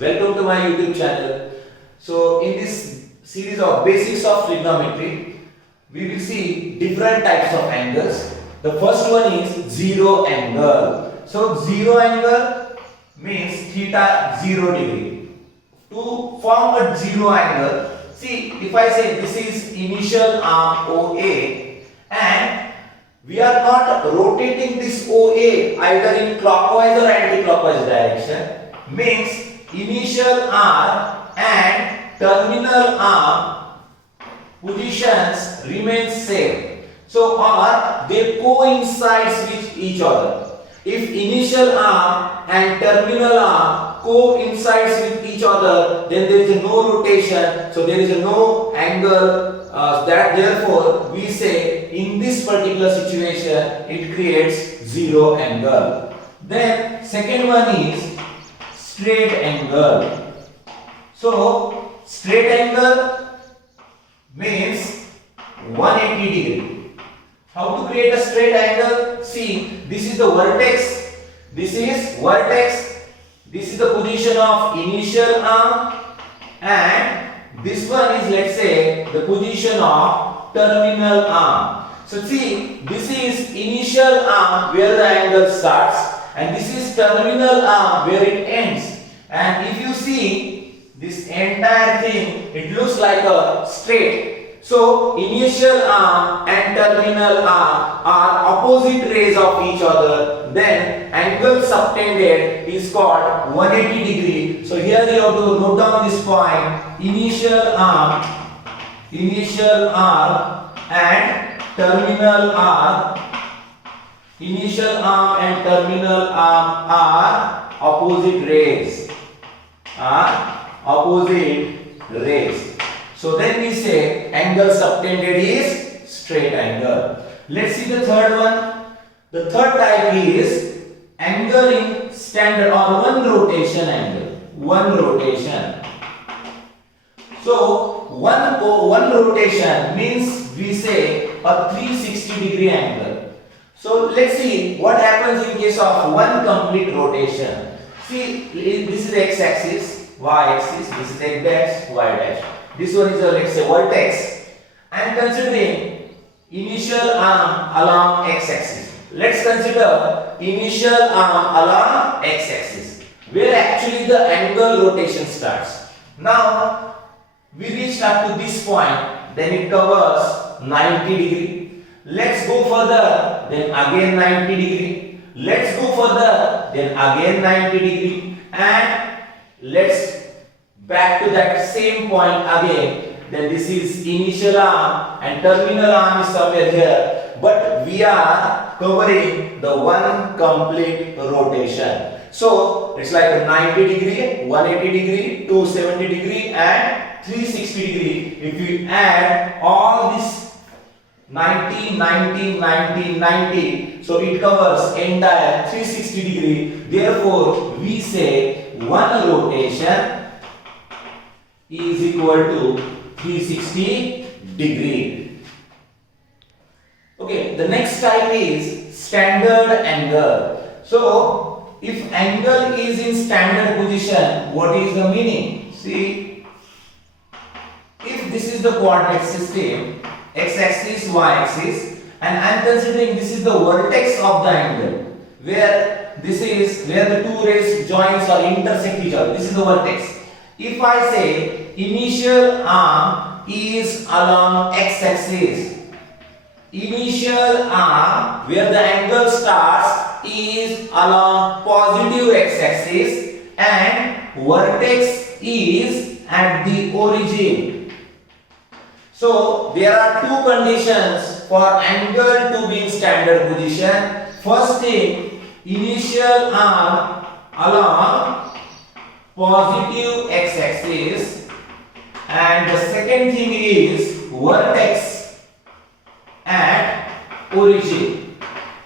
welcome to my YouTube channel. So in this series of basics of trigonometry, we will see different types of angles. The first one is zero angle. So zero angle means theta 0 degree. To form a zero angle, see, if I say this is initial arm OA and we are not rotating this OA either in clockwise or anti-clockwise direction, means initial arm and terminal arm positions remain same. So or they coincide with each other. If initial arm and terminal arm coincides with each other, then there is no rotation, so there is no angle. That therefore we say in this particular situation it creates zero angle. Then second one is straight angle. So straight angle means 180 degree. How to create a straight angle? See, this is the vertex, this is vertex, this is the position of initial arm, and this one is, let's say, the position of terminal arm. So see, this is initial arm where the angle starts, and this is terminal arm where it ends. And if you see this entire thing, it looks like a straight. So initial arm and terminal arm are opposite rays of each other. Then angle subtended is called 180 degree. So here you have to note down this point: initial arm and terminal arm. Initial arm and terminal arm are opposite rays. So then we say angle subtended is straight angle. Let's see the third one. The third type is angle in standard or one rotation angle. One rotation. So one rotation means we say a 360 degree angle. So let's see what happens in case of one complete rotation. See, this is x axis, y axis, this is x dash, y dash. This one is a, let's say, vertex. I am considering initial arm along x axis. Let's consider initial arm along x axis, where actually the angle rotation starts. Now we reached up to this point, then it covers 90 degree. Let's go further, then again 90 degree. Let's go further, then again 90 degree, and let's back to that same point again. Then this is initial arm and terminal arm is somewhere here, but we are covering the one complete rotation. So it's like a 90 degree, 180 degree, 270 degree and 360 degree. If we add all this 90, 90, 90, 90, so it covers entire 360 degree. Therefore we say one rotation is equal to 360 degree. Okay, the next type is standard angle. So if angle is in standard position, what is the meaning? See, if this is the coordinate system, x axis, y axis, and I am considering this is the vertex of the angle, where this is where the two rays joins or intersect each other. This is the vertex. If I say initial arm is along x axis, initial arm where the angle starts is along positive x axis and vertex is at the origin. So there are two conditions for angle to be in standard position. First thing, initial arm along positive x axis, and the second thing is vertex at origin.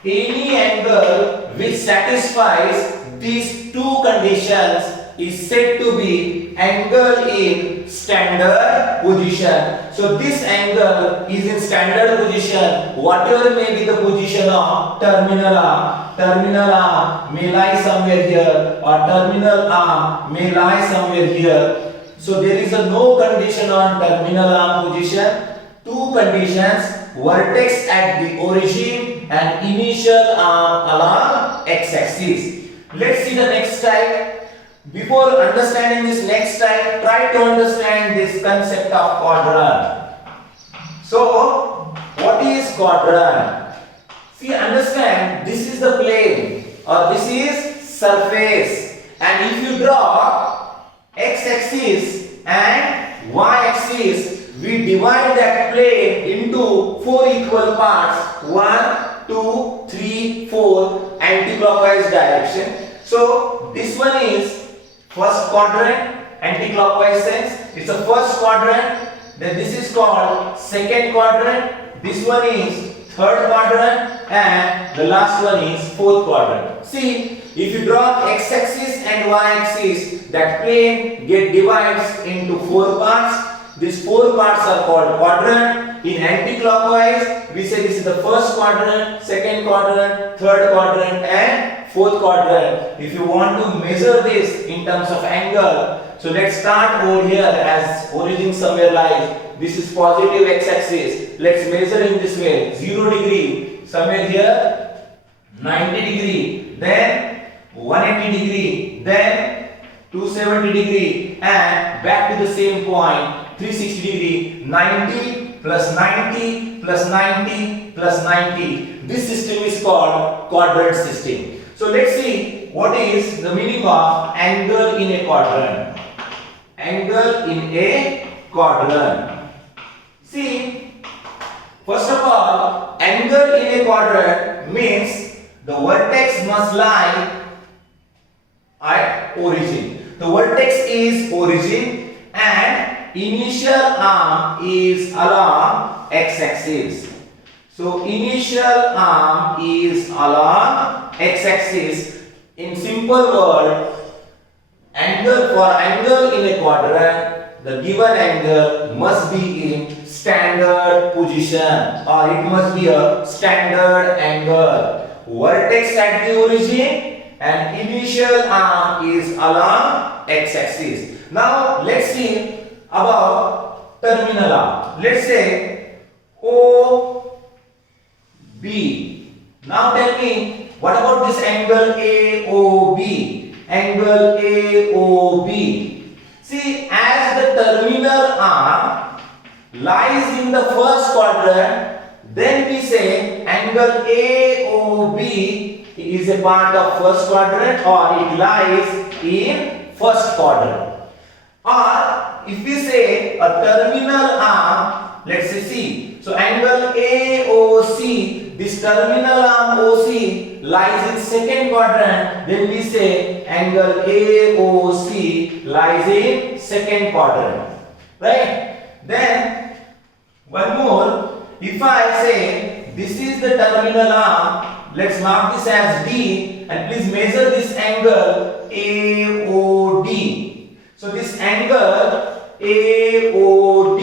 Any angle which satisfies these two conditions is said to be angle in standard position. So this angle is in standard position. Whatever may be the position of terminal arm may lie somewhere here, or terminal arm may lie somewhere here. So there is a no condition on terminal arm position. Two conditions: vertex at the origin and initial arm along x-axis. Let's see the next type. Before understanding this next type, try to understand this concept of quadrant. So, what is quadrant? See, understand, this is the plane or this is surface, and if you draw x-axis and y-axis, we divide that plane into 4 equal parts, 1, 2, 3, 4, anti-clockwise direction. So this one is first quadrant, anti-clockwise sense. It's a first quadrant. Then this is called second quadrant. This one is third quadrant, and the last one is fourth quadrant. See, if you draw x-axis and y-axis, that plane get divides into 4 parts. These 4 parts are called quadrant. In anti-clockwise, we say this is the first quadrant, second quadrant, third quadrant, and fourth quadrant. If you want to measure this in terms of angle, so let's start over here as origin somewhere lies. This is positive x-axis. Let's measure in this way: 0 degree somewhere here, 90 degree, then 180 degree, then 270 degree, and back to the same point. 360 degree, 90 plus 90 plus 90 plus 90. This system is called quadrant system. So let's see what is the meaning of angle in a quadrant. Angle in a quadrant. See, first of all, angle in a quadrant means the vertex must lie at origin. The vertex is origin and initial arm is along x-axis. So initial arm is along x-axis. In simple word, angle in a quadrant, the given angle must be in standard position, or it must be a standard angle. Vertex at the origin and initial arm is along x-axis. Now let's see about terminal arm. Let's say OB. Now tell me, what about this angle AOB? Angle AOB. See, as the terminal arm lies in the first quadrant, then we say angle AOB is a part of first quadrant, or it lies in first quadrant. Or if we say a terminal arm, let's say C. So angle AOC, this terminal arm OC lies in second quadrant, then we say angle AOC lies in second quadrant. Right? Then one more, if I say this is the terminal arm, let's mark this as D, and please measure this angle AOD. So this angle AOD,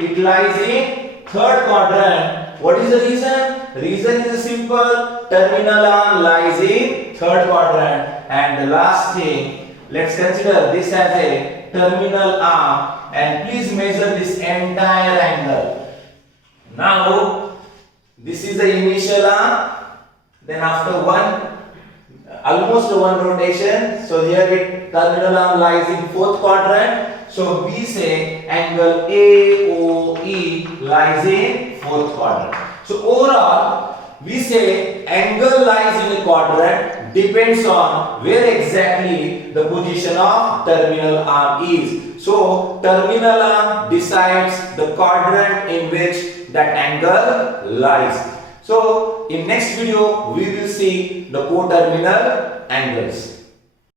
it lies in third quadrant. What is the reason? The reason is simple. Terminal arm lies in third quadrant. And the last thing, let's consider this as a terminal arm, and please measure this entire angle. Now this is the initial arm. Then after almost one rotation, so here it terminal arm lies in fourth quadrant. So we say angle AOE lies in fourth quadrant. So overall, we say angle lies in a quadrant depends on where exactly the position of terminal arm is. So terminal arm decides the quadrant in which that angle lies. So in next video we will see the coterminal angles.